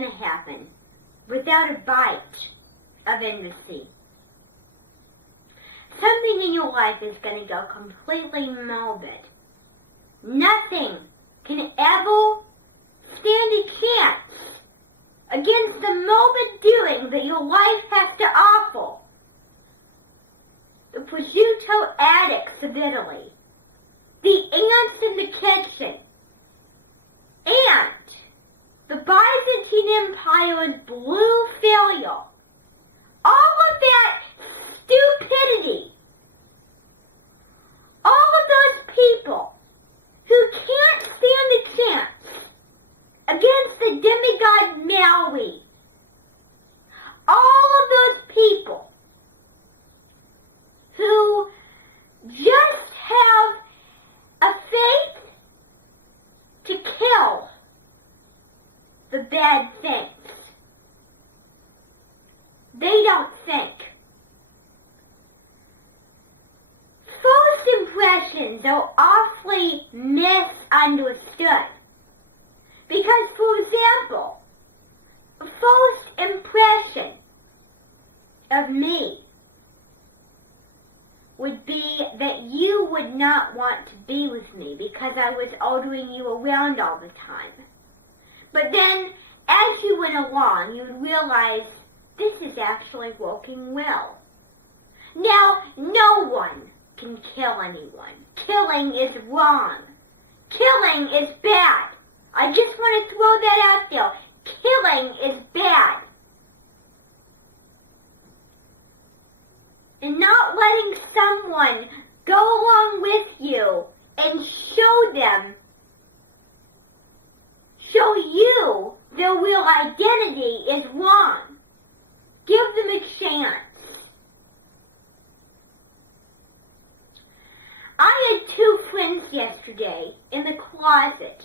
going to happen without a bite of enmity. Something in your life is going to go completely morbid. Nothing can ever stand a chance against the morbid doing that your life has to offer. The prosciutto addicts of Italy, the ants in the kitchen, and the Byzantine Empire's blue failure. All of that stupidity. All of those people who can't stand a chance against the demigod Maui. All of those people who just have a faith to kill the bad things. They don't think. First impressions are awfully misunderstood. Because, for example, a first impression of me would be that you would not want to be with me because I was ordering you around all the time. But then, as you went along, you would realize this is actually working well. Now, no one can kill anyone. Killing is wrong. Killing is bad. I just want to throw that out there. Killing is bad. And not letting someone go along with you and show you their real identity is wrong. Give them a chance. I had two friends yesterday in the closet.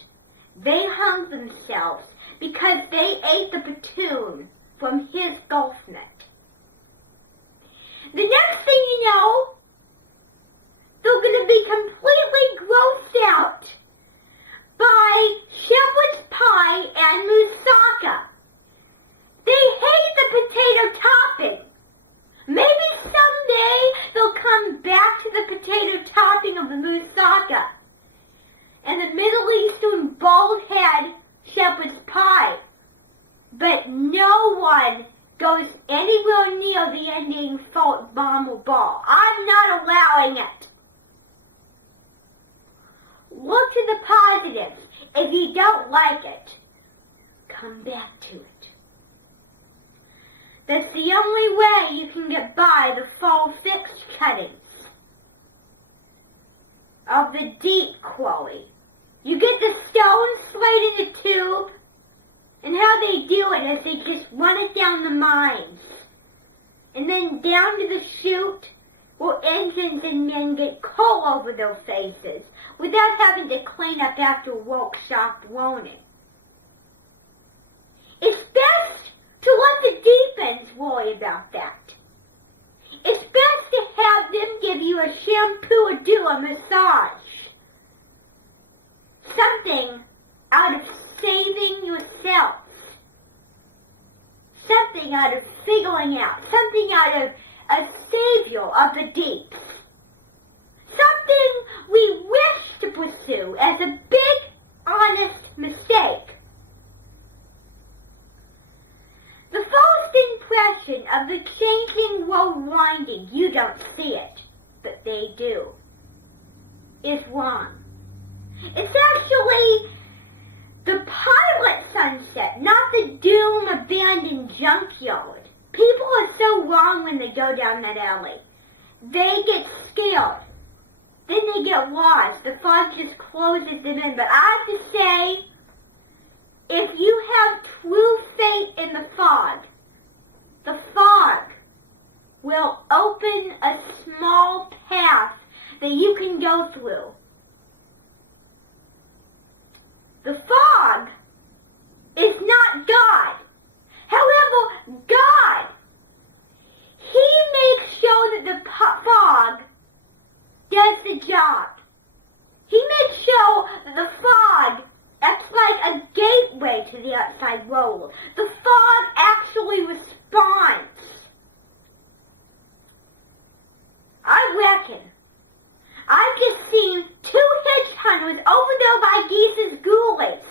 They hung themselves because they ate the platoon from his golf net. The next thing you know, they're going to be completely grossed out by shepherd's pie and moussaka. They hate the potato topping. Maybe someday they'll come back to the potato topping of the moussaka and the Middle Eastern bald head shepherd's pie. But no one goes anywhere near the ending fault bomb or ball. I'm not allowing it. Look to the positives. If you don't like it, come back to it. That's the only way you can get by the fall fixed cuttings of the deep quarry. You get the stone slate in a tube, and how they do it is they just run it down the mines, and then down to the chute where engines and men get coal over their faces without having to clean up after workshop loaning. It's best to let the deep ends worry about that. It's best to have them give you a shampoo or do a massage. Something out of saving yourself. Something out of figuring out. Something out of a savior of the deeps. Something we wish to pursue as a big, honest mistake. The first impression of the changing world winding, you don't see it, but they do, is wrong. It's actually the pilot sunset, not the doom abandoned junkyard. People are so wrong when they go down that alley. They get scared. Then they get lost. The fog just closes them in. But I have to say, if you have true faith in the fog will open a small path that you can go through. The fog is not God. However, God, He makes sure that the fog does the job. He makes sure that the fog acts like a gateway to the outside world. The fog actually responds. I reckon I've just seen 2 hedge hunters over there by Geese's ghoulies.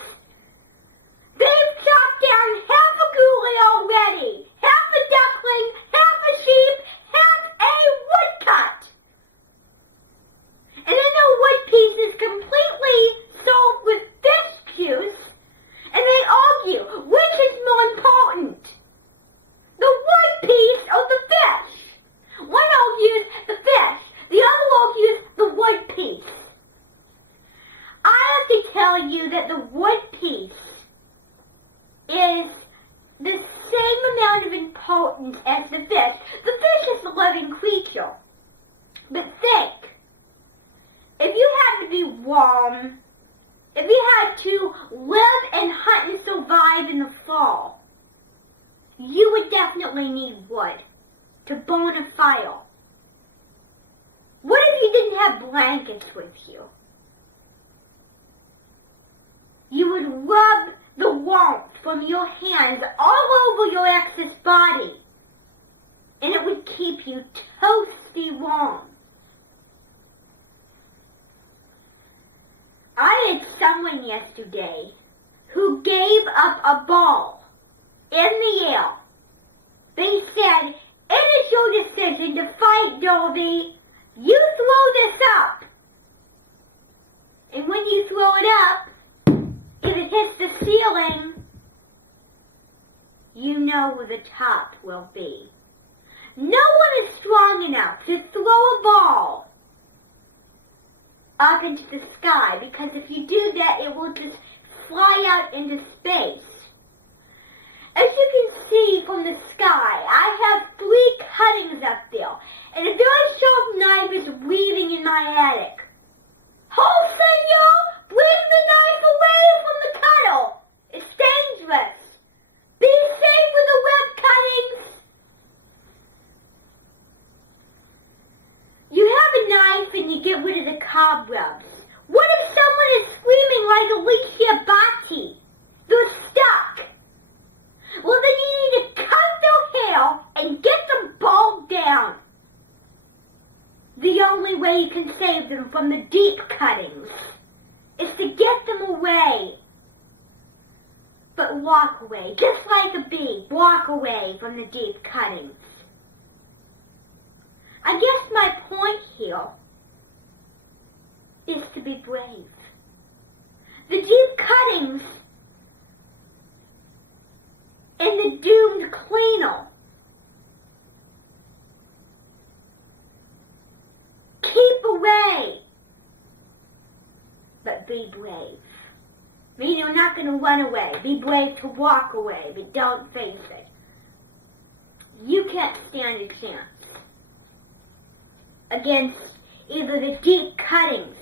They've chopped down half a ghoulie already, half a duckling, half a sheep, half a woodcut. And then the wood piece is completely soaked with fish juice, and they argue which is more important, the wood piece or the fish. One argues the fish, the other argues the wood piece. I have to tell you that the wood piece is the same amount of importance as the fish. The fish is a living creature. But think, if you had to be warm, if you had to live and hunt and survive in the fall, you would definitely need wood to burn a fire. What if you didn't have blankets with you? You would rub the warmth from your hands all over your ex's body, and it would keep you toasty warm. I had someone yesterday who gave up a ball in the air. They said, "It is your decision to fight, Dolby. You throw this up." And when you throw it up, if it hits the ceiling, you know where the top will be. No one is strong enough to throw a ball up into the sky, because if you do that, it will just fly out into space. As you can see from the sky, I have 3 cuttings up there, and a very sharp knife is weaving in my attic. "Hold, senor! Bring the knife away from the cutter! It's dangerous! Be safe with the web cuttings!" You have a knife and you get rid of the cobwebs. What if someone is screaming like Alicia Batti? They're stuck. Well, then you need to cut their hair and get them balled down. The only way you can save them from the deep cuttings is to get them away. But walk away, just like a bee, walk away from the deep cuttings. I guess my point here is to be brave. The deep cuttings and the doomed cleaner. Keep away, but be brave. Meaning you're not going to run away. Be brave to walk away, but don't face it. You can't stand a chance against either the deep cuttings.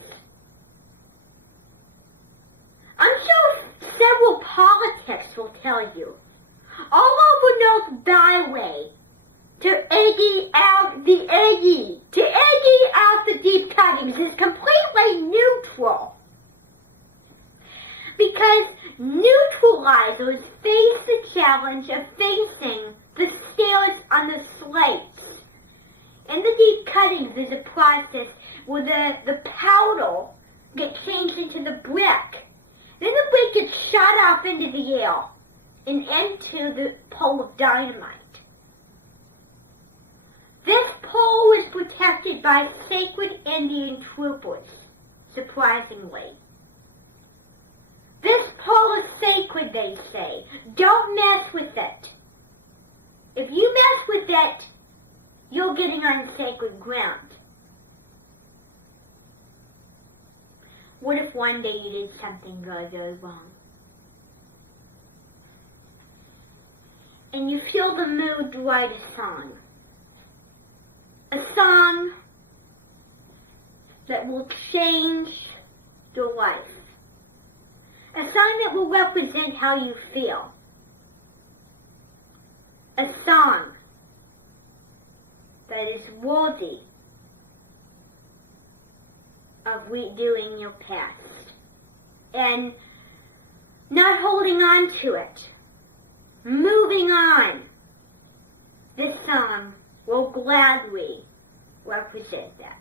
I'm sure several politics will tell you. All over North Byway, to eggy out the eggy, to eggy out the deep cuttings is completely neutral. Because neutralizers face the challenge of facing the stairs on the slates. In the deep cuttings is a process where the powder gets changed into the brick. Then the brick gets shot off into the air and into the pole of dynamite. This pole is protected by sacred Indian troopers, surprisingly. This pole is sacred, they say. Don't mess with it. If you mess with it, you're getting on sacred ground. What if one day you did something very, very wrong? And you feel the mood to write a song. A song that will change your life. A song that will represent how you feel. A song that is worthy of redoing your past and not holding on to it Moving on. This song will gladly represent that.